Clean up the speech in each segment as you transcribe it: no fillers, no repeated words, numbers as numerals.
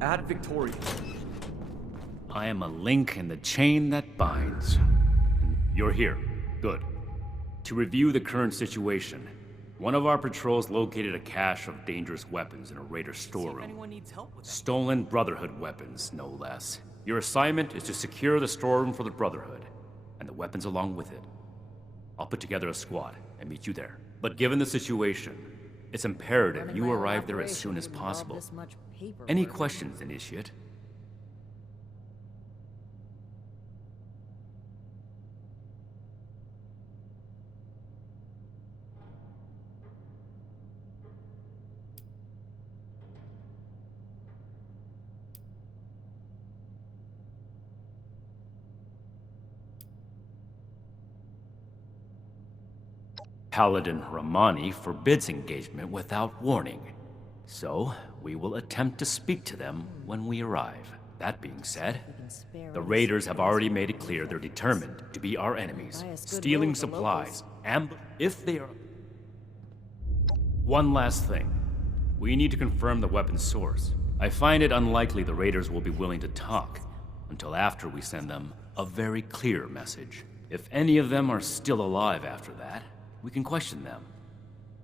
Ad Victoria. I am a link in the chain that binds. You're here. Good. To review the current situation, one of our patrols located a cache of dangerous weapons in a Raider storeroom. Stolen Brotherhood weapons, no less. Your assignment is to secure the storeroom for the Brotherhood, and the weapons along with it. I'll put together a squad and meet you there. But given the situation, it's imperative you arrive there as soon as possible. Any questions, Initiate? Paladin Ramani forbids engagement without warning. So, we will attempt to speak to them when we arrive. That being said, the Raiders have already made it clear they're determined to be our enemies, stealing supplies, and if they are... One last thing. We need to confirm the weapon's source. I find it unlikely the Raiders will be willing to talk until after we send them a very clear message. If any of them are still alive after that, we can question them.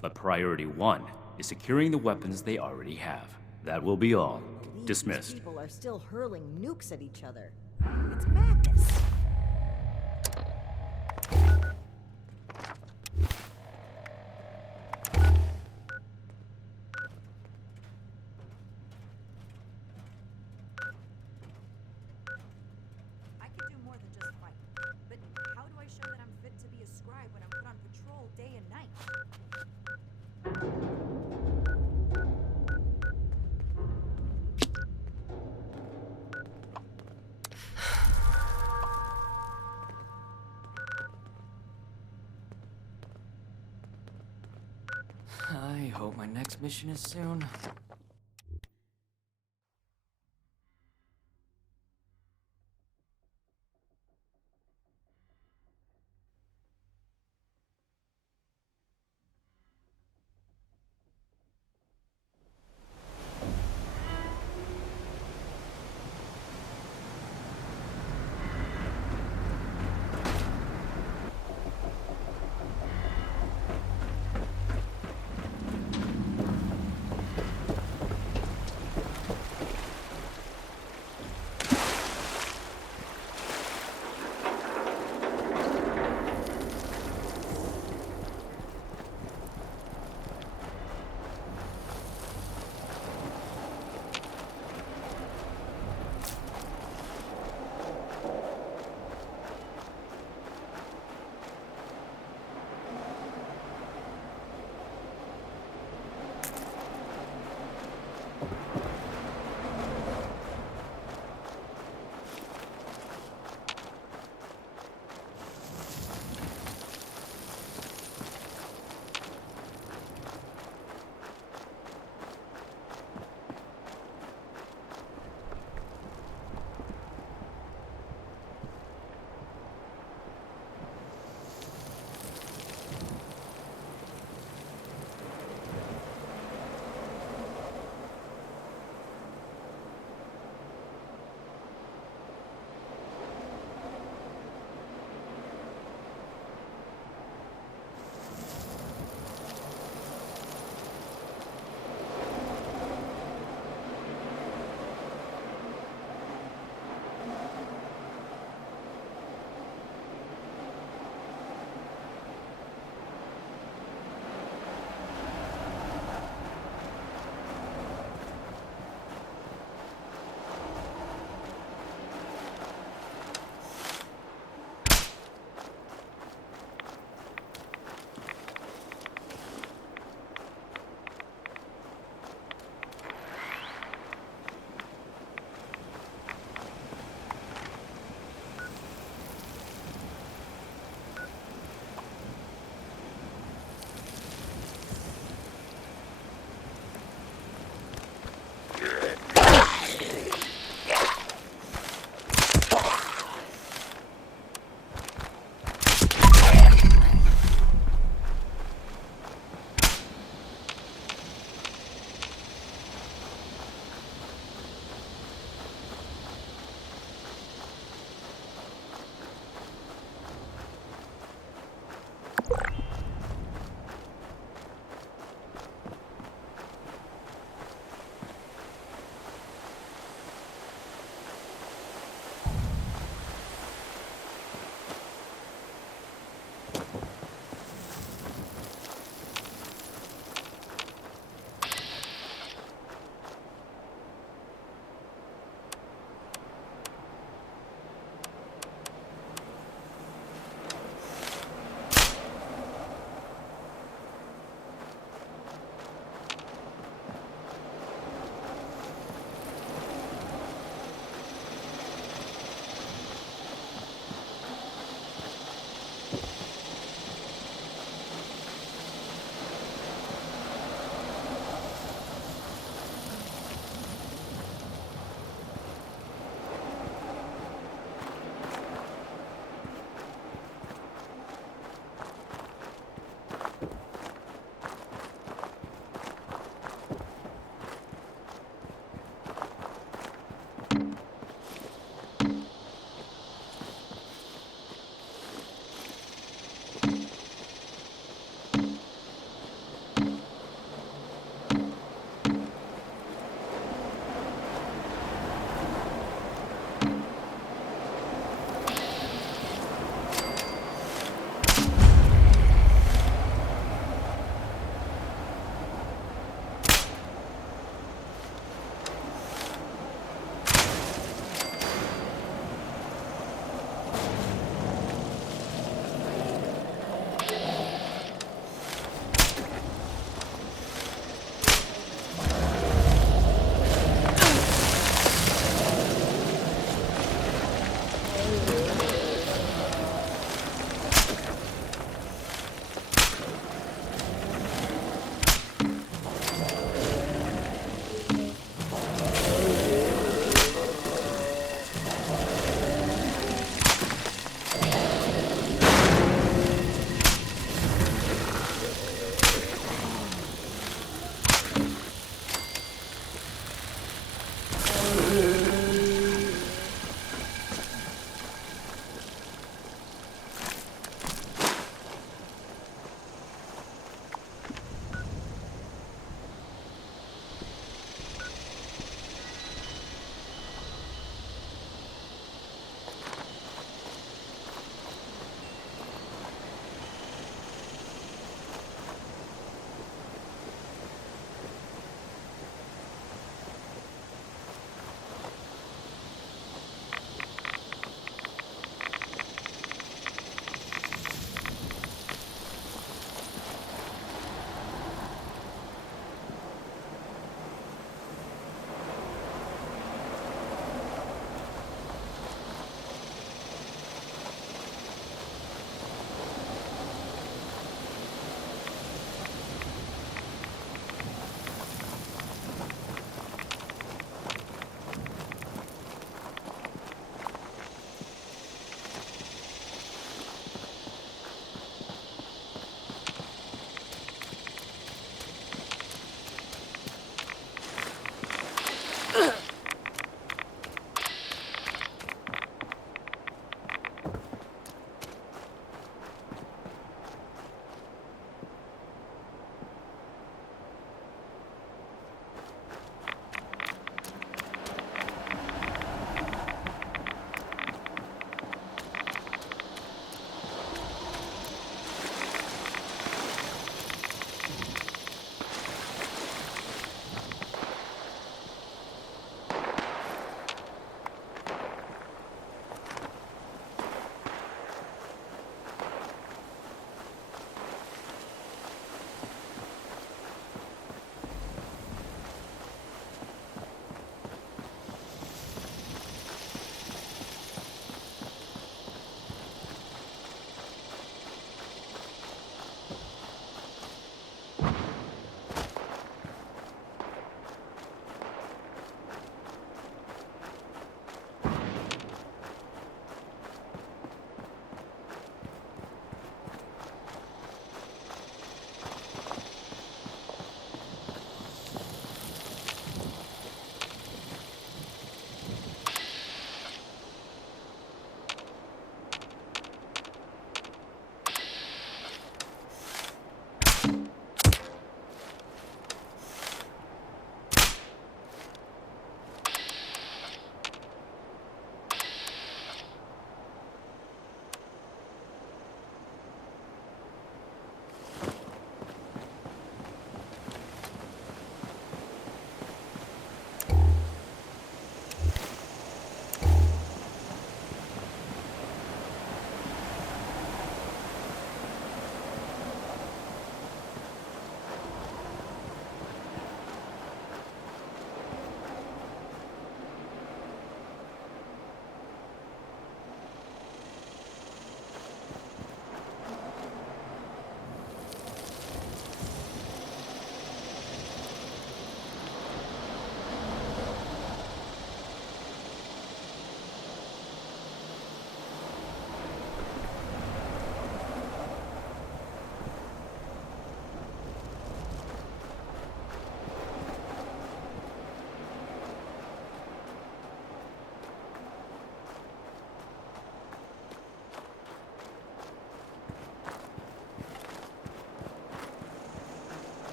But priority one is securing the weapons they already have. That will be all. Dismissed. People are still hurling nukes at each other. It's madness. I can do more than just fight. But how do I show that I'm fit to be a scribe when I'm put on patrol day and night? I hope my next mission is soon.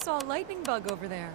just saw a lightning bug over there.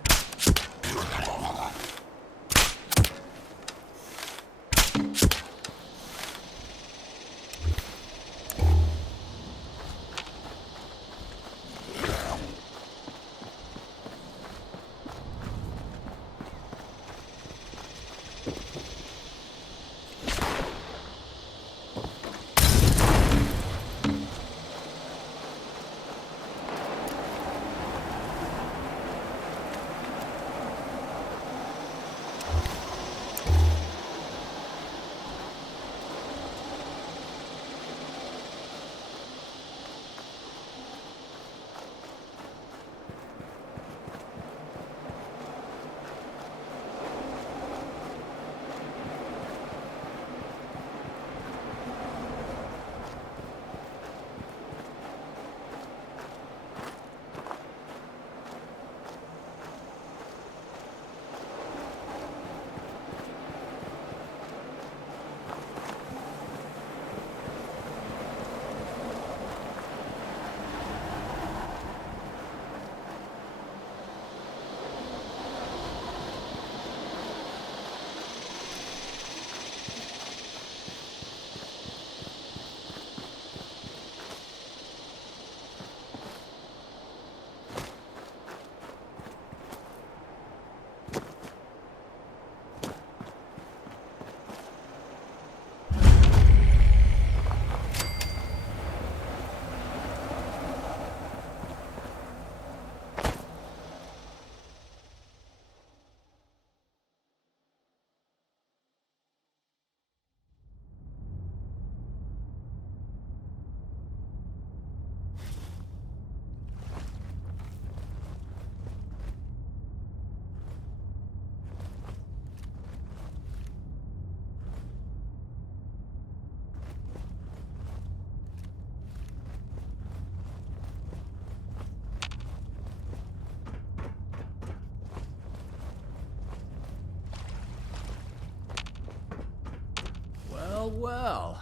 Well,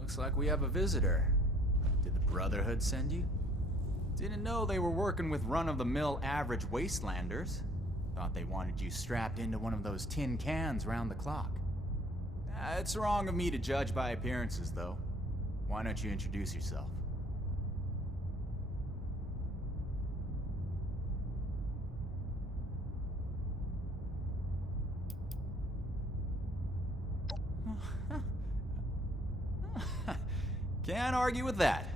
looks like we have a visitor. Did the Brotherhood send you? Didn't know they were working with run-of-the-mill average wastelanders. Thought they wanted you strapped into one of those tin cans round the clock. It's wrong of me to judge by appearances, though. Why don't you introduce yourself? Can't argue with that.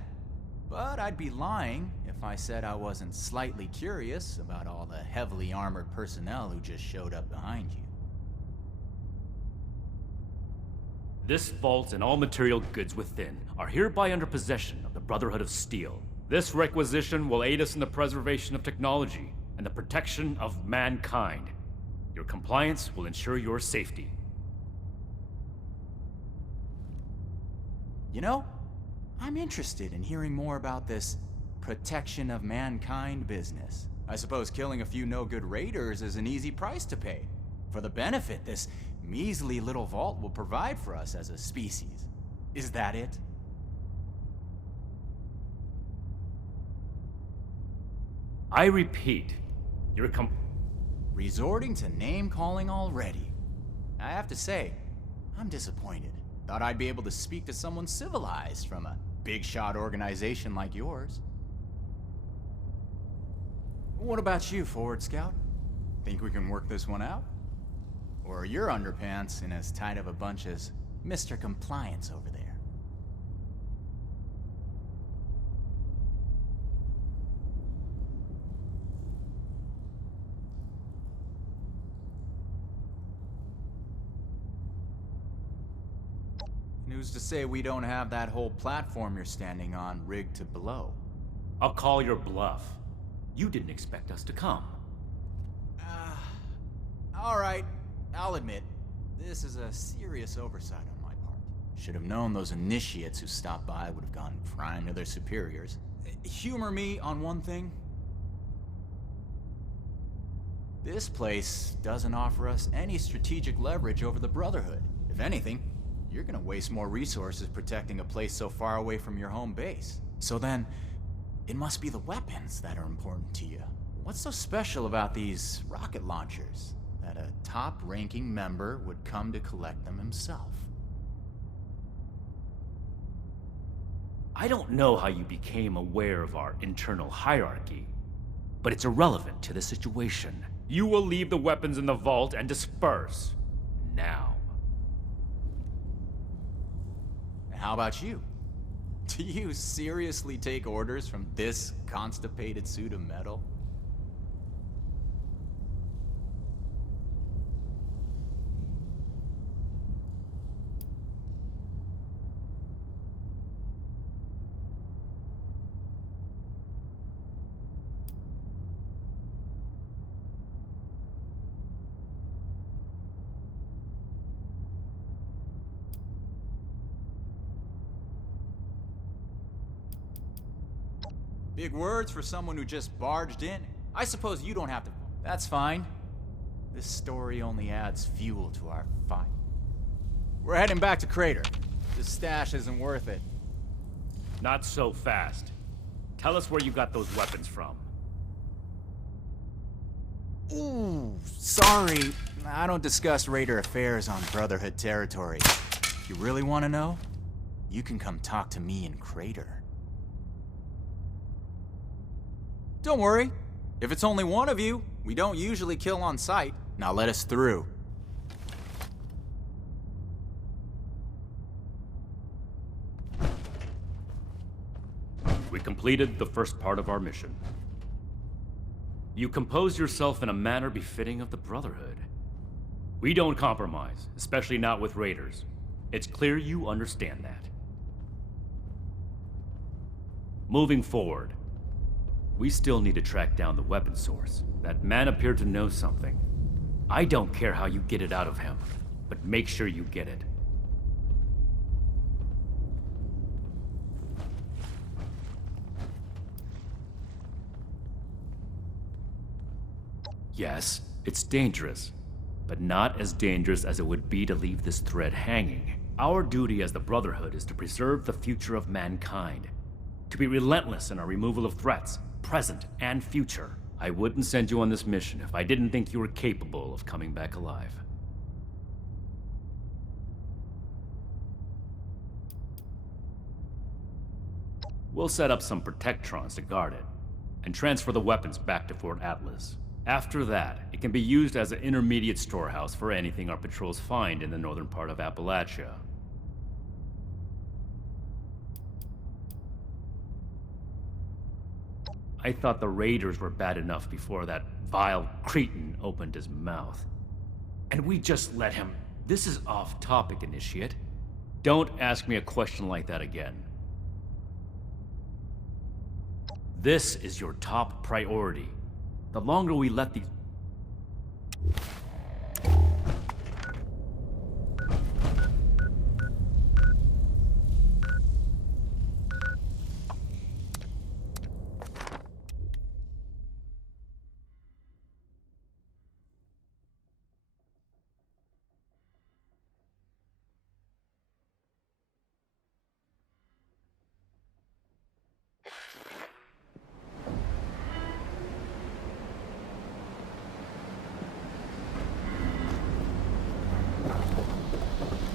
But I'd be lying if I said I wasn't slightly curious about all the heavily armored personnel who just showed up behind you. This vault and all material goods within are hereby under possession of the Brotherhood of Steel. This requisition will aid us in the preservation of technology and the protection of mankind. Your compliance will ensure your safety. You know, I'm interested in hearing more about this protection of mankind business. I suppose killing a few no-good raiders is an easy price to pay for the benefit this measly little vault will provide for us as a species. Is that it? I repeat, your Resorting to name-calling already. I have to say, I'm disappointed. Thought I'd be able to speak to someone civilized from a big-shot organization like yours. What about you, Forward Scout? Think we can work this one out? Or are your underpants in as tight of a bunch as Mr. Compliance over there? Who's to say we don't have that whole platform you're standing on rigged to blow? I'll call your bluff. You didn't expect us to come. Alright, I'll admit, this is a serious oversight on my part. Should have known those initiates who stopped by would have gone crying to their superiors. Humor me on one thing. This place doesn't offer us any strategic leverage over the Brotherhood. If anything, you're gonna waste more resources protecting a place so far away from your home base. So then, it must be the weapons that are important to you. What's so special about these rocket launchers that a top-ranking member would come to collect them himself? I don't know how you became aware of our internal hierarchy, but it's irrelevant to the situation. You will leave the weapons in the vault and disperse. Now. How about you? Do you seriously take orders from this constipated suit of metal? Big words for someone who just barged in. I suppose you don't have to. That's fine. This story only adds fuel to our fight. We're heading back to Crater. This stash isn't worth it. Not so fast. Tell us where you got those weapons from. Ooh, sorry. I don't discuss Raider affairs on Brotherhood territory. If you really want to know, you can come talk to me in Crater. Don't worry. If it's only one of you, we don't usually kill on sight. Now let us through. We completed the first part of our mission. You composed yourself in a manner befitting of the Brotherhood. We don't compromise, especially not with raiders. It's clear you understand that. Moving forward, we still need to track down the weapon source. That man appeared to know something. I don't care how you get it out of him, but make sure you get it. Yes, it's dangerous, but not as dangerous as it would be to leave this thread hanging. Our duty as the Brotherhood is to preserve the future of mankind, to be relentless in our removal of threats, present and future. I wouldn't send you on this mission if I didn't think you were capable of coming back alive. We'll set up some Protectrons to guard it, and transfer the weapons back to Fort Atlas. After that, it can be used as an intermediate storehouse for anything our patrols find in the northern part of Appalachia. I thought the raiders were bad enough before that vile cretin opened his mouth. And we just let him. This is off topic, Initiate. Don't ask me a question like that again. This is your top priority. The longer we let these...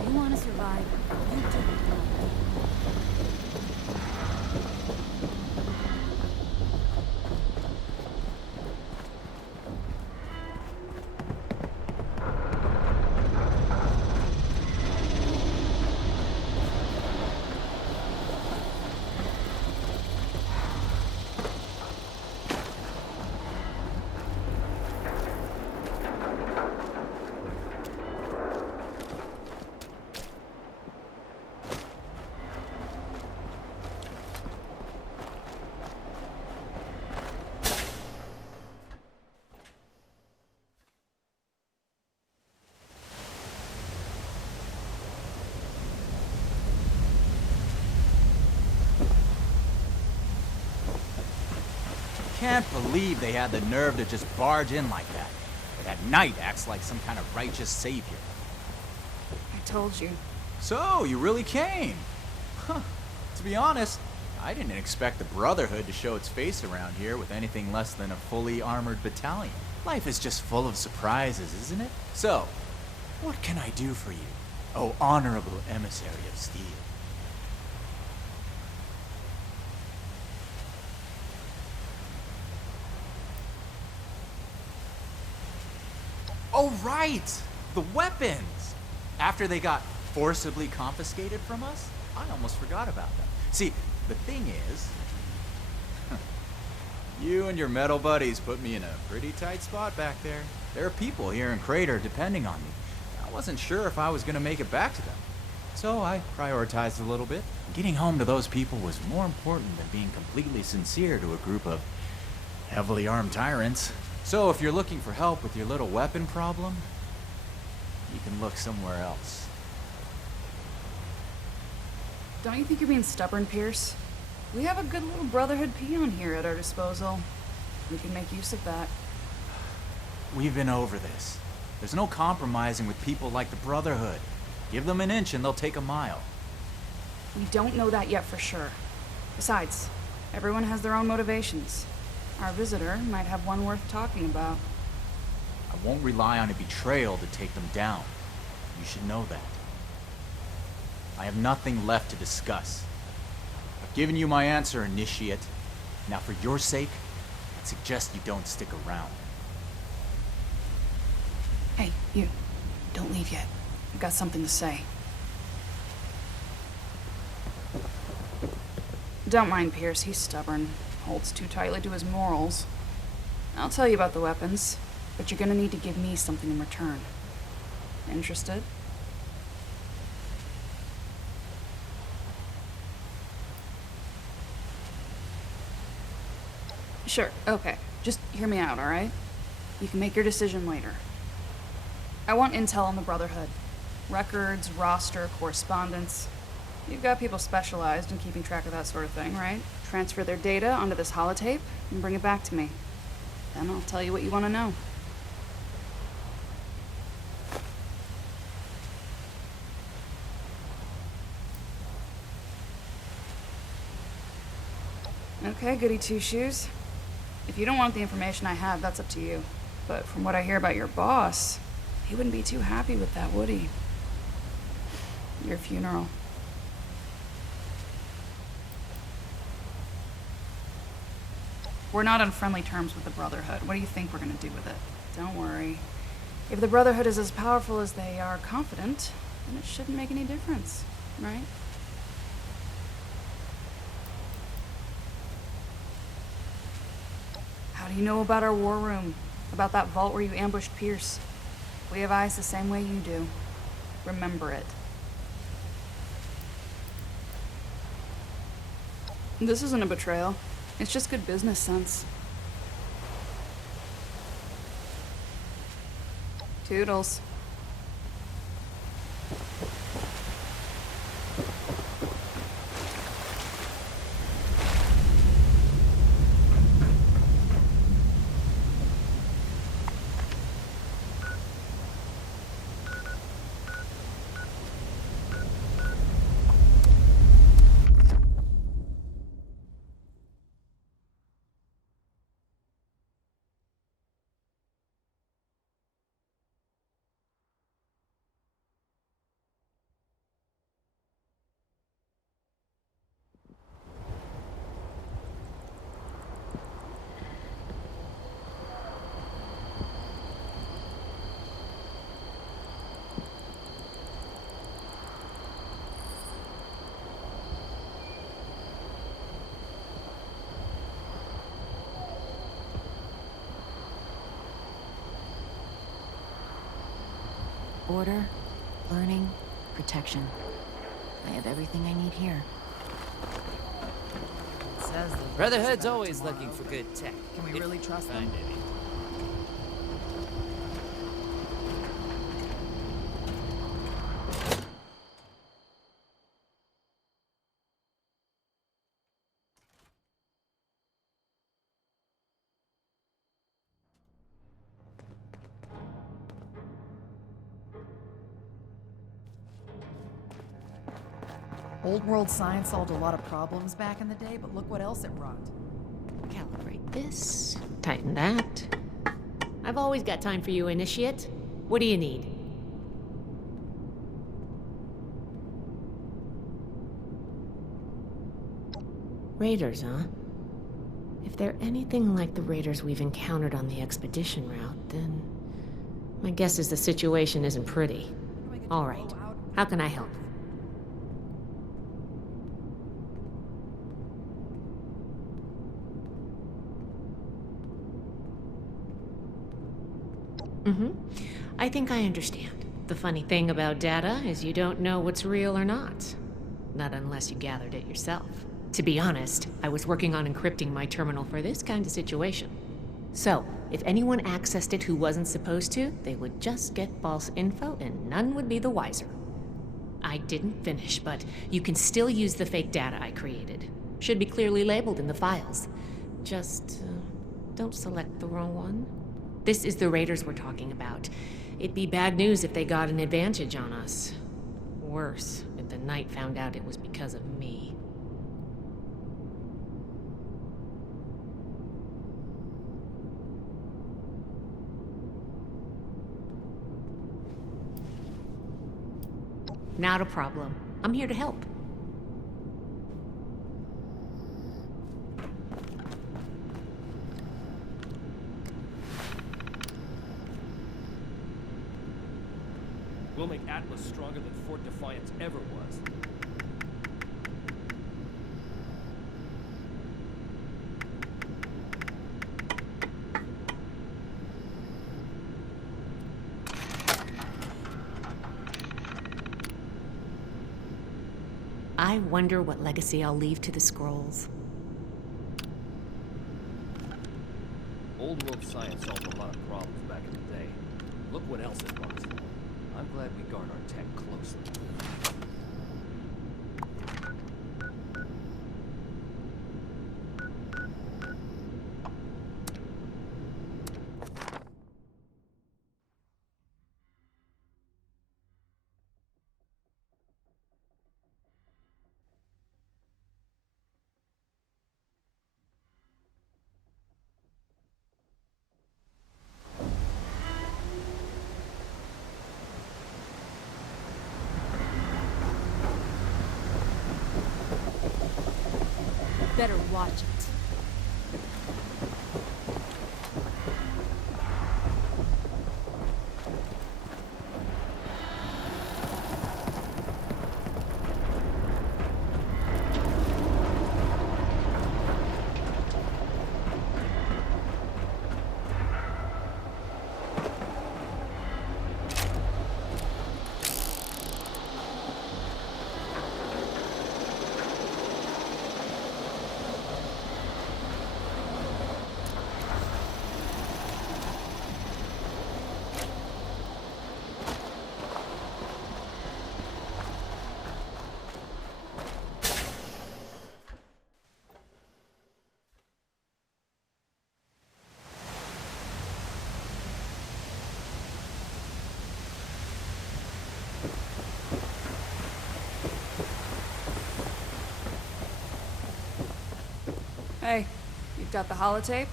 You want to survive? You do it. Can't believe they had the nerve to just barge in like that. But that knight acts like some kind of righteous savior. I told you. So, you really came? Huh. To be honest, I didn't expect the Brotherhood to show its face around here with anything less than a fully armored battalion. Life is just full of surprises, isn't it? So, what can I do for you, oh honorable emissary of steel? Oh, right! The weapons! After they got forcibly confiscated from us, I almost forgot about them. See, the thing is, you and your metal buddies put me in a pretty tight spot back there. There are people here in Crater depending on me. I wasn't sure if I was gonna make it back to them. So I prioritized a little bit. Getting home to those people was more important than being completely sincere to a group of heavily armed tyrants. So if you're looking for help with your little weapon problem, you can look somewhere else. Don't you think you're being stubborn, Pierce? We have a good little Brotherhood peon here at our disposal. We can make use of that. We've been over this. There's no compromising with people like the Brotherhood. Give them an inch and they'll take a mile. We don't know that yet for sure. Besides, everyone has their own motivations. Our visitor might have one worth talking about. I won't rely on a betrayal to take them down. You should know that. I have nothing left to discuss. I've given you my answer, Initiate. Now for your sake, I'd suggest you don't stick around. Hey, you. Don't leave yet. I've got something to say. Don't mind Pierce, he's stubborn. Holds too tightly to his morals. I'll tell you about the weapons, but you're gonna need to give me something in return. Interested? Sure, okay. Just hear me out, alright? You can make your decision later. I want intel on the Brotherhood. Records, roster, correspondence. You've got people specialized in keeping track of that sort of thing, right? Transfer their data onto this holotape and bring it back to me. Then I'll tell you what you want to know. Okay, goody two-shoes. If you don't want the information I have, that's up to you. But from what I hear about your boss, he wouldn't be too happy with that, would he? Your funeral. We're not on friendly terms with the Brotherhood. What do you think we're gonna do with it? Don't worry. If the Brotherhood is as powerful as they are confident, then it shouldn't make any difference, right? How do you know about our war room? About that vault where you ambushed Pierce? We have eyes the same way you do. Remember it. This isn't a betrayal. It's just good business sense. Toodles. Order, learning, protection. I have everything I need here. Says the Brotherhood's always looking for good tech. Can we really trust them? Find any. Old world science solved a lot of problems back in the day, but look what else it brought. Calibrate this, tighten that. I've always got time for you, Initiate. What do you need? Raiders, huh? If they're anything like the raiders we've encountered on the expedition route, then my guess is the situation isn't pretty. All right, how can I help? I think I understand. The funny thing about data is you don't know what's real or not. Not unless you gathered it yourself. To be honest, I was working on encrypting my terminal for this kind of situation. So, if anyone accessed it who wasn't supposed to, they would just get false info and none would be the wiser. I didn't finish, but you can still use the fake data I created. Should be clearly labeled in the files. Just, don't select the wrong one. This is the raiders we're talking about. It'd be bad news if they got an advantage on us. Worse, if the Knight found out it was because of me. Not a problem. I'm here to help. We'll make Atlas stronger than Fort Defiance ever was. I wonder what legacy I'll leave to the scrolls. Old world science solved a lot of problems back in the day. Look what else it brought. I'm glad we guard our tech closely. Better watch it. Hey, you've got the holotape?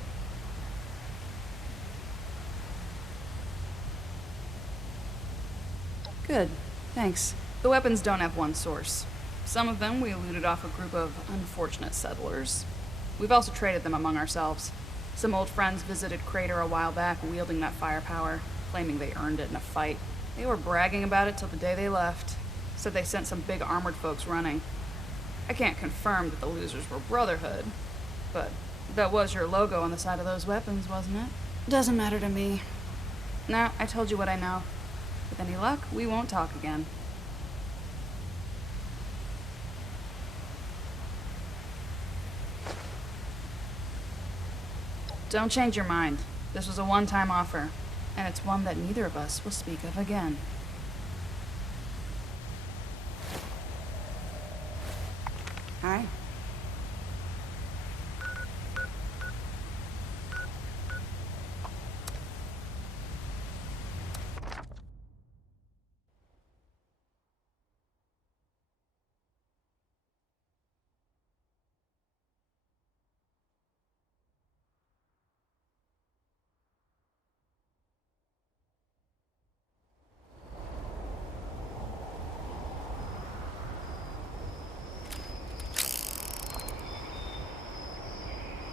Good, thanks. The weapons don't have one source. Some of them we looted off a group of unfortunate settlers. We've also traded them among ourselves. Some old friends visited Crater a while back wielding that firepower, claiming they earned it in a fight. They were bragging about it till the day they left. Said they sent some big armored folks running. I can't confirm that the losers were Brotherhood, but that was your logo on the side of those weapons, wasn't it? Doesn't matter to me. Now, I told you what I know. With any luck, we won't talk again. Don't change your mind. This was a one-time offer, and it's one that neither of us will speak of again. Hi.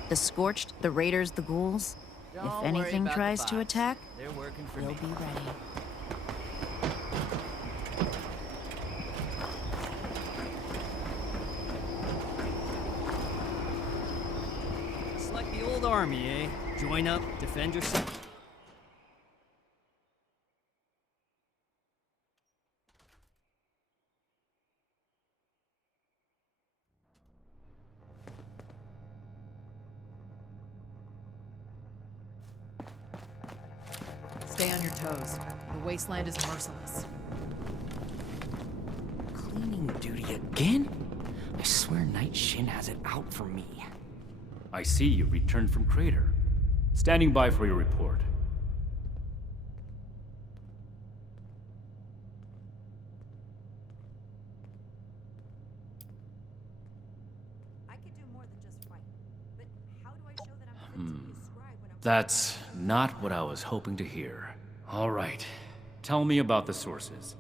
The Scorched, the Raiders, the Ghouls. Don't If worry anything about the tries to bots. attack, They're working for we'll me. be ready. It's like the old army, eh? Join up, defend yourself. Stay on your toes. The wasteland is merciless. Cleaning duty again? I swear Night Shin has it out for me. I see you returned from Crater. Standing by for your report. I could do more than just fight. But how do I show that I'm fit to be a scribe when I'm That's not what I was hoping to hear. All right. Tell me about the sources.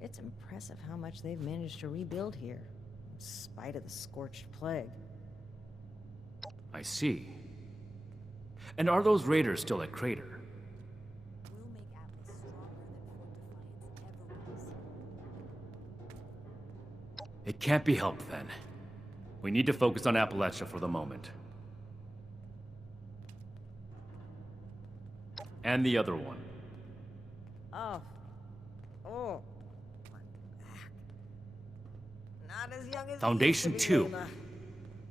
It's impressive how much they've managed to rebuild here, in spite of the scorched plague. I see. And are those raiders still at Crater? We'll make Atlas stronger than Fort Defiance ever was. It can't be helped then. We need to focus on Appalachia for the moment. And the other one. Oh. My back. Not as young as Foundation it used to be, 2. Luna.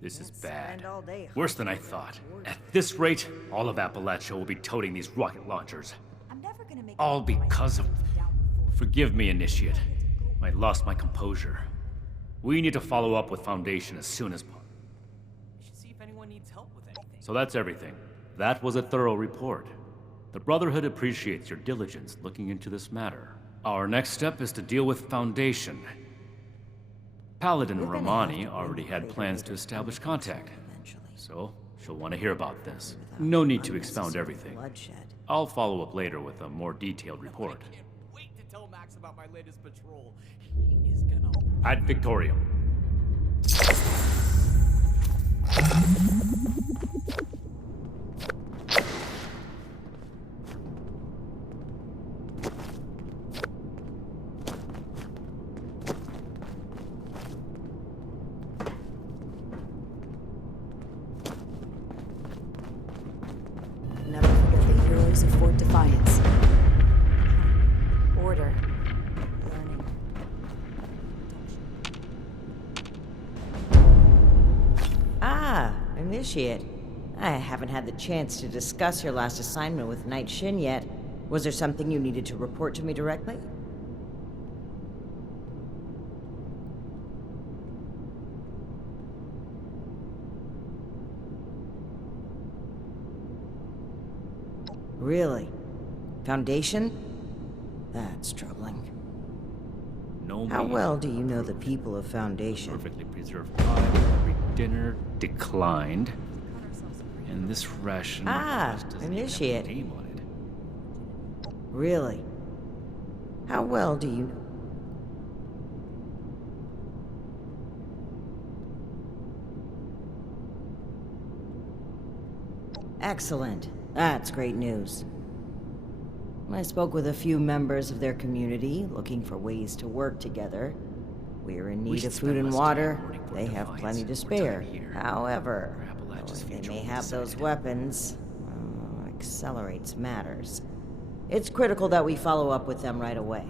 This is Can't bad. stand all day Worse than I thought. At this rate, all of Appalachia will be toting these rocket launchers. I'm never gonna make All it right because of... down before. Forgive me, Initiate. I lost my composure. We need to follow up with Foundation as soon as possible. We should see if anyone needs help with anything. So that's everything. That was a thorough report. The Brotherhood appreciates your diligence looking into this matter. Our next step is to deal with Foundation. Paladin We're gonna Romani have to already had infiltrate plans to Raiders establish eventually. contact. So, she'll want to hear about this. No need to expound everything. Bloodshed. I'll follow up later with a more detailed report. I can't wait to tell Max about my latest patrol. He is gonna... Ad Victorium. Never forget the heroes of Fort Defiance. Order. Learning. Ah, Initiate. I haven't had the chance to discuss your last assignment with Night Shin yet. Was there something you needed to report to me directly? Really? Foundation? That's troubling. No How meat, well do you know the people of Foundation? perfectly preserved pie, every dinner declined. And this ration Ah, request doesn't even have a Initiate. name on it. Really? How well do you know? Excellent. That's great news. I spoke with a few members of their community, looking for ways to work together. We are in We need should of spend food and less time water. mourning for They have Defiance, plenty to more spare. time here. However, For Appalachia's knowing they future may will have those decide. weapons accelerates matters. It's critical that we follow up with them right away.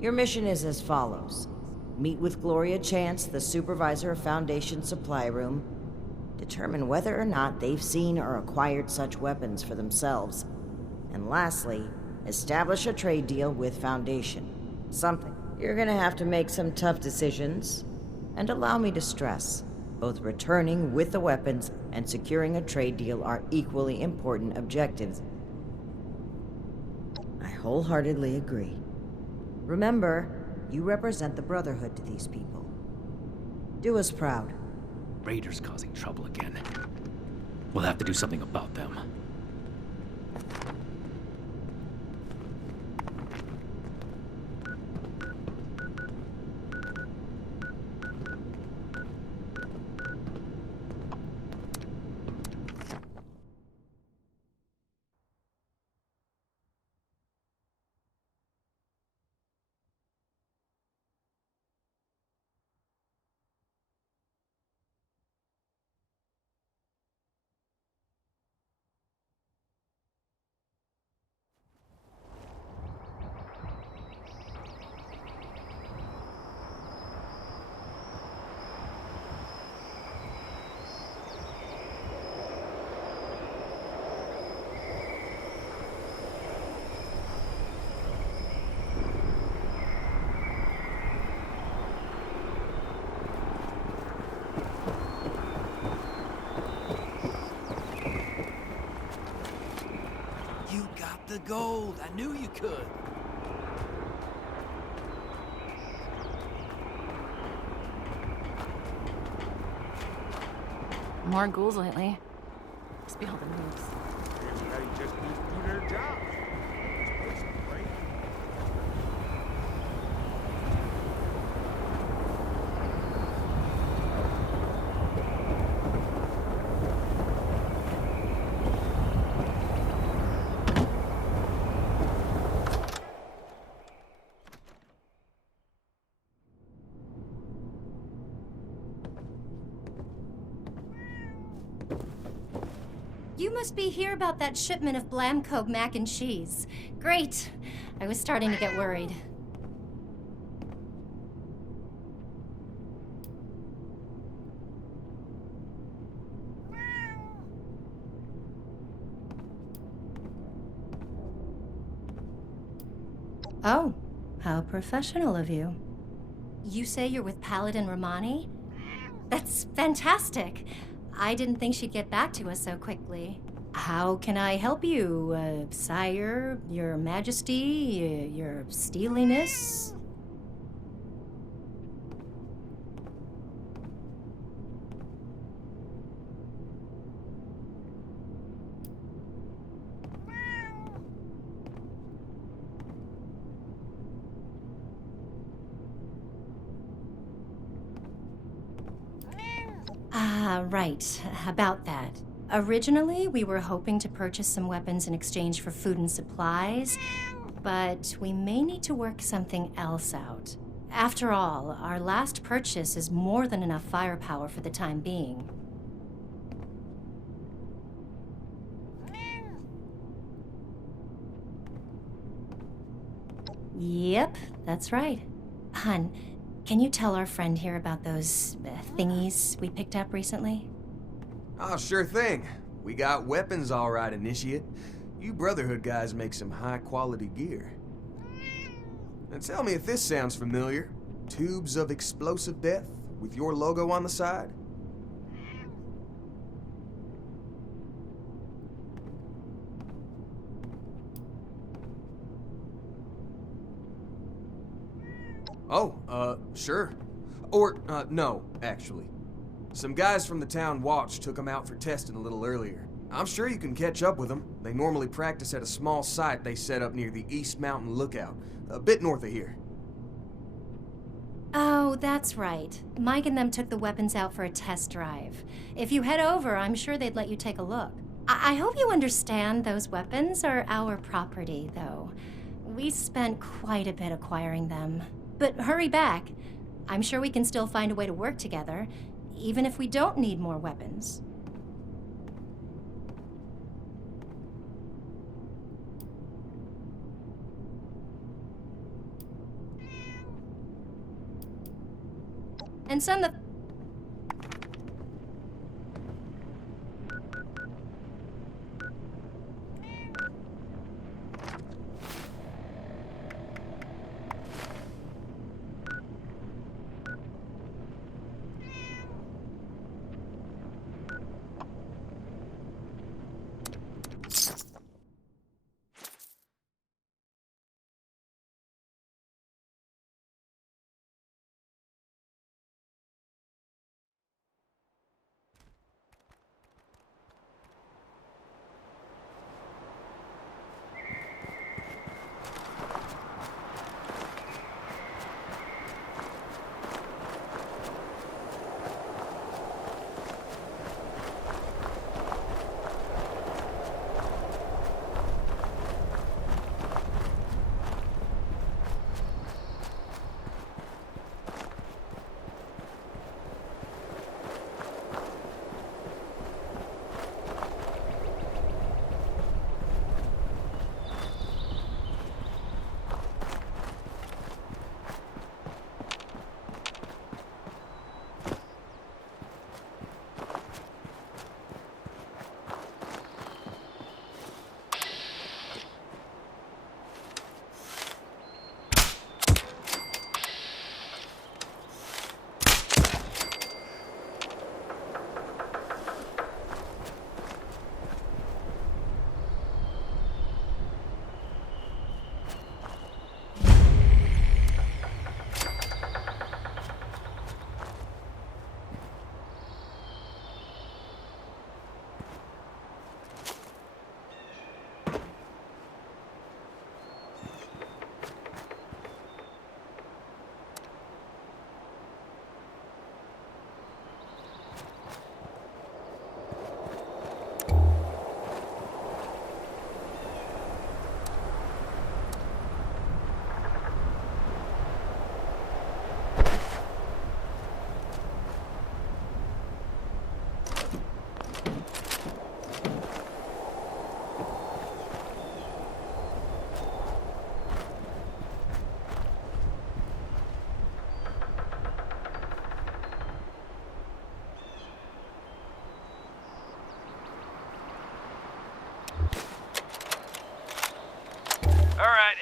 Your mission is as follows. Meet with Gloria Chance, the supervisor of Foundation Supply Room. Determine whether or not they've seen or acquired such weapons for themselves. And lastly, establish a trade deal with Foundation. Something. You're gonna have to make some tough decisions. And allow me to stress, both returning with the weapons and securing a trade deal are equally important objectives. I wholeheartedly agree. Remember, you represent the Brotherhood to these people. Do us proud. Raiders causing trouble again. We'll have to do something about them. the gold. I knew you could. More ghouls lately. Must be all the moves. Everybody just needs to do their job. This place is great. You must be here about that shipment of Blamco mac and cheese. Great. I was starting to get worried. Oh, how professional of you. You say you're with Paladin Romani? That's fantastic. I didn't think she'd get back to us so quickly. How can I help you, sire, your majesty, your steeliness? Right, about that. Originally, we were hoping to purchase some weapons in exchange for food and supplies, but we may need to work something else out. After all, our last purchase is more than enough firepower for the time being. Yep, that's right. Hun, can you tell our friend here about those thingies we picked up recently? Oh, sure thing. We got weapons all right, Initiate. You Brotherhood guys make some high-quality gear. And tell me if this sounds familiar. Tubes of explosive death with your logo on the side? Oh, sure. Or, no, actually. Some guys from the town watch took them out for testing a little earlier. I'm sure you can catch up with them. They normally practice at a small site they set up near the East Mountain Lookout, a bit north of here. Oh, that's right. Mike and them took the weapons out for a test drive. If you head over, I'm sure they'd let you take a look. I hope you understand those weapons are our property, though. We spent quite a bit acquiring them. But hurry back. I'm sure we can still find a way to work together, even if we don't need more weapons. And send the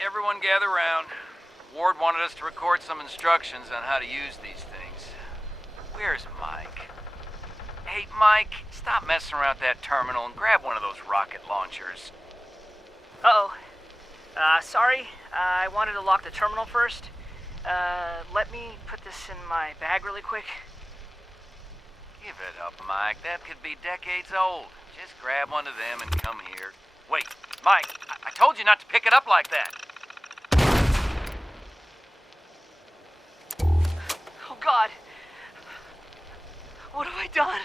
everyone gather round. Ward wanted us to record some instructions on how to use these things. Where's Mike? Hey, Mike, stop messing around that terminal and grab one of those rocket launchers. Uh-oh. Sorry. I wanted to lock the terminal first. Let me put this in my bag really quick. Give it up, Mike. That could be decades old. Just grab one of them and come here. Wait, Mike, I told you not to pick it up like that. Oh, God. What have I done?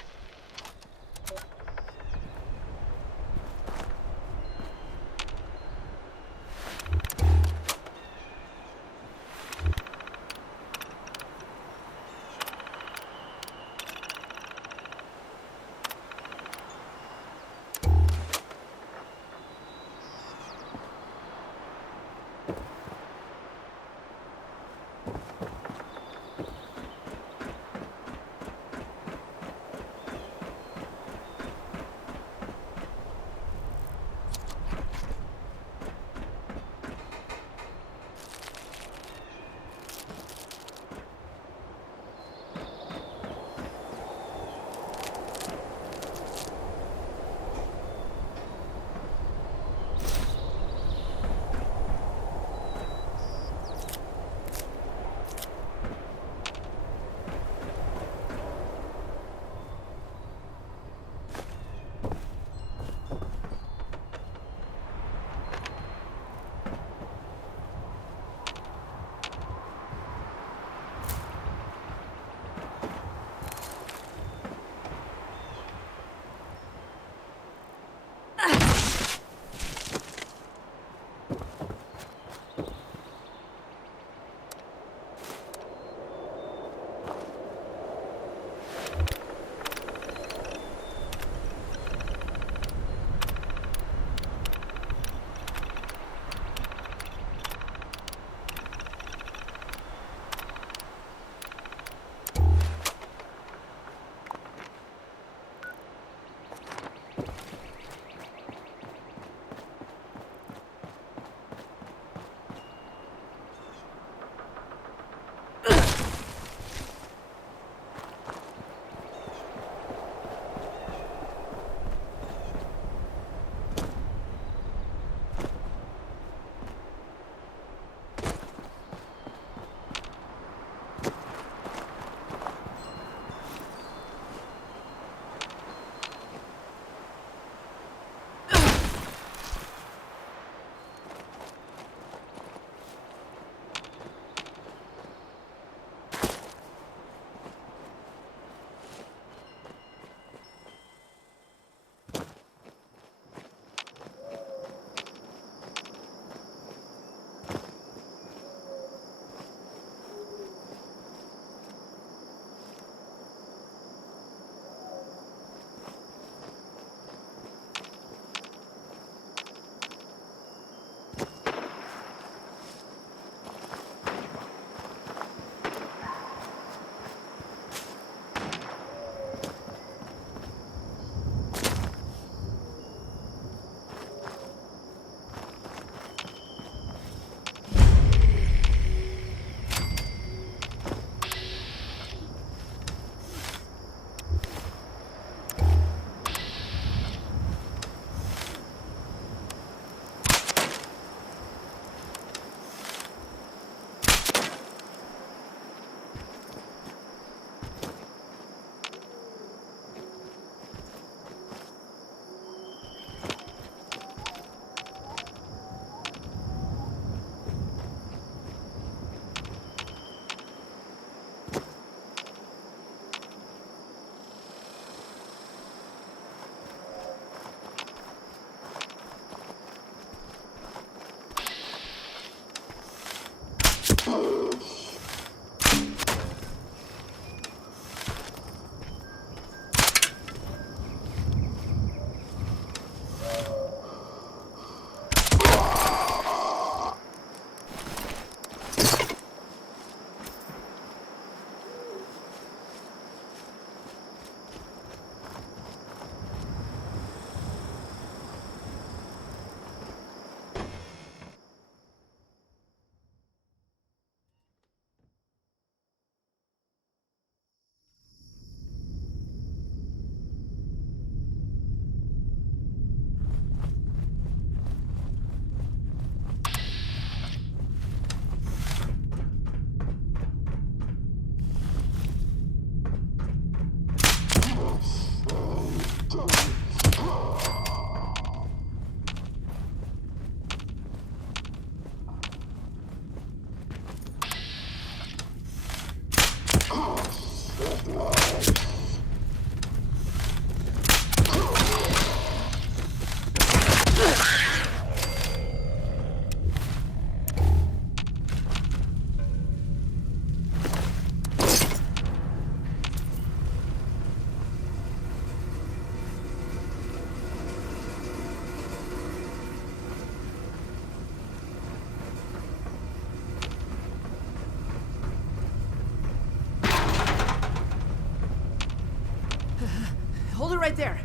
Hold it right there.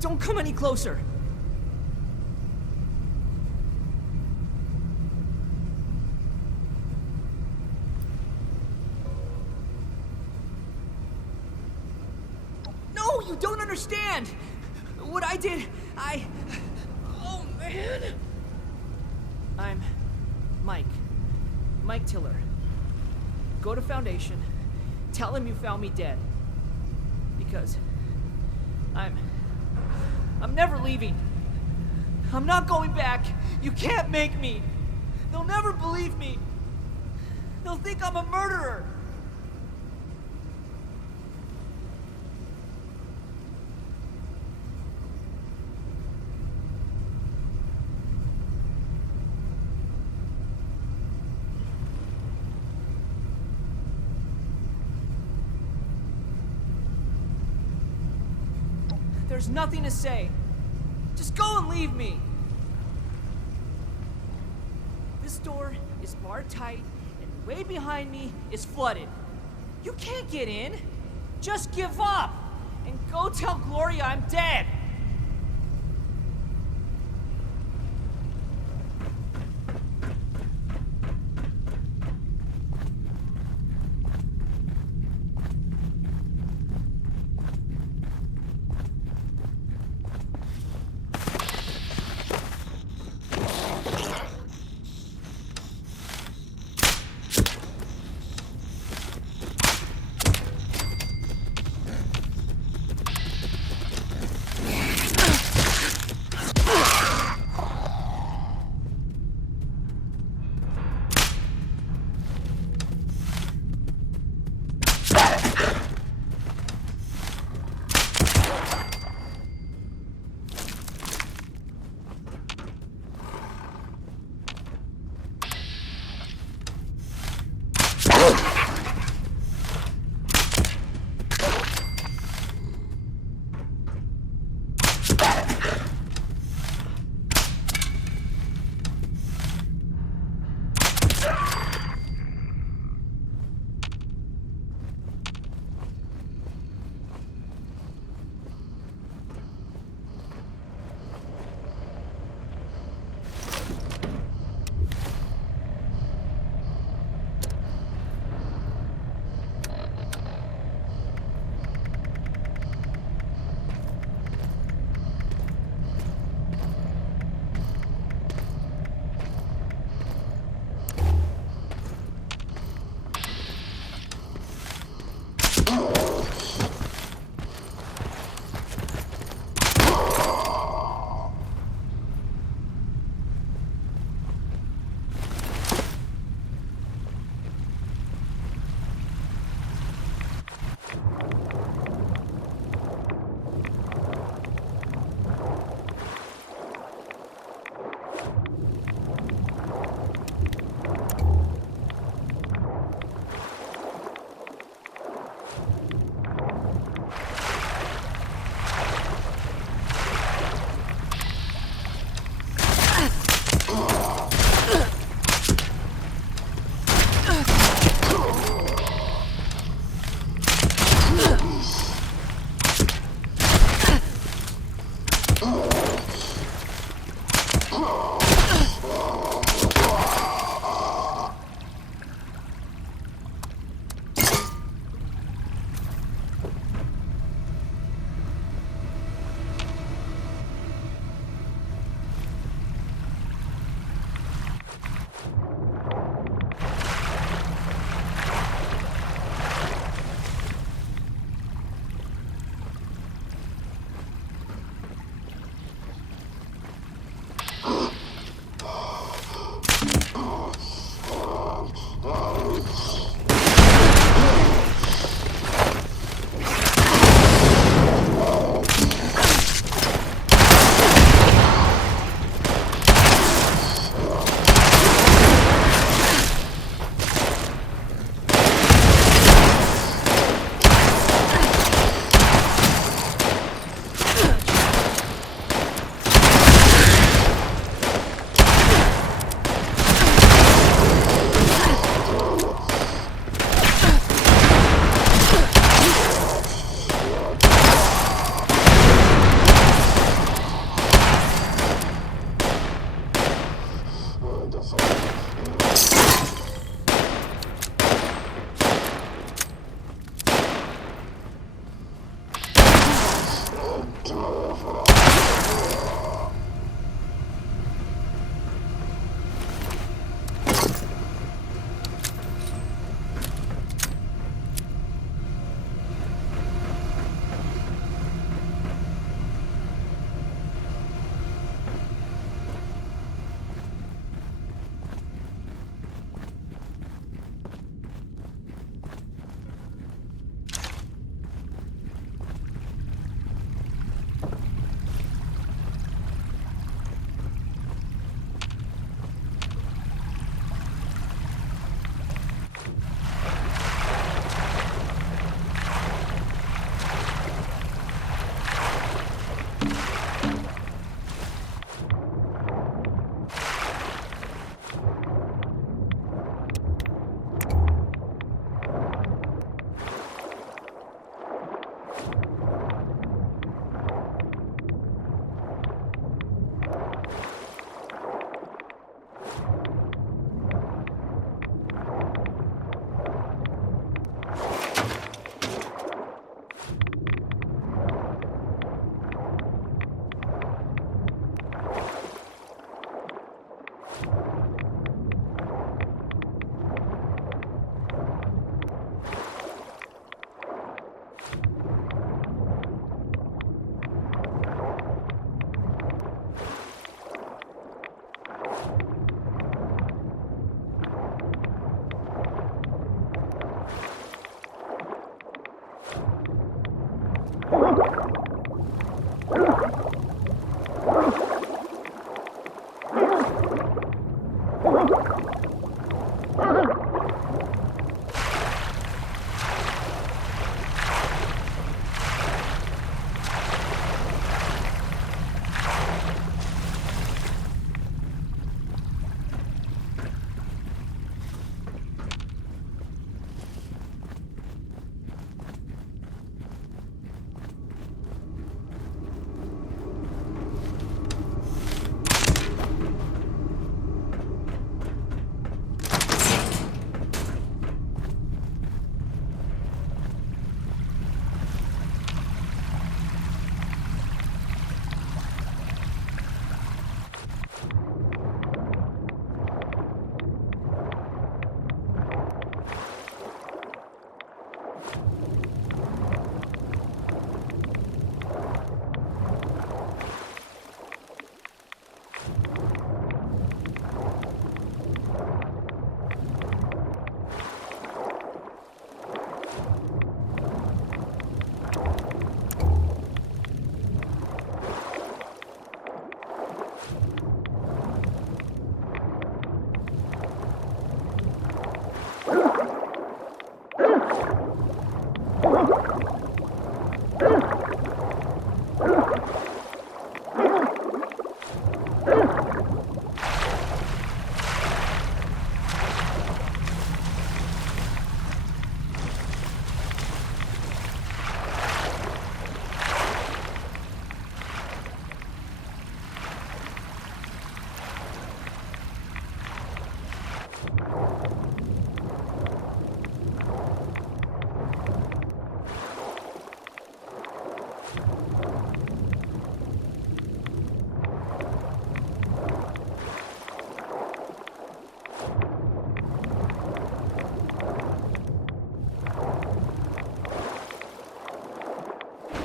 Don't come any closer. No, you don't understand. What I did, oh man. I'm Mike. Mike Tiller. Go to Foundation. Tell him you found me dead. Because I'm never leaving. I'm not going back. You can't make me. They'll never believe me. They'll think I'm a murderer. There's nothing to say. Just go and leave me. This door is barred tight, and way behind me is flooded. You can't get in. Just give up and go tell Gloria I'm dead. you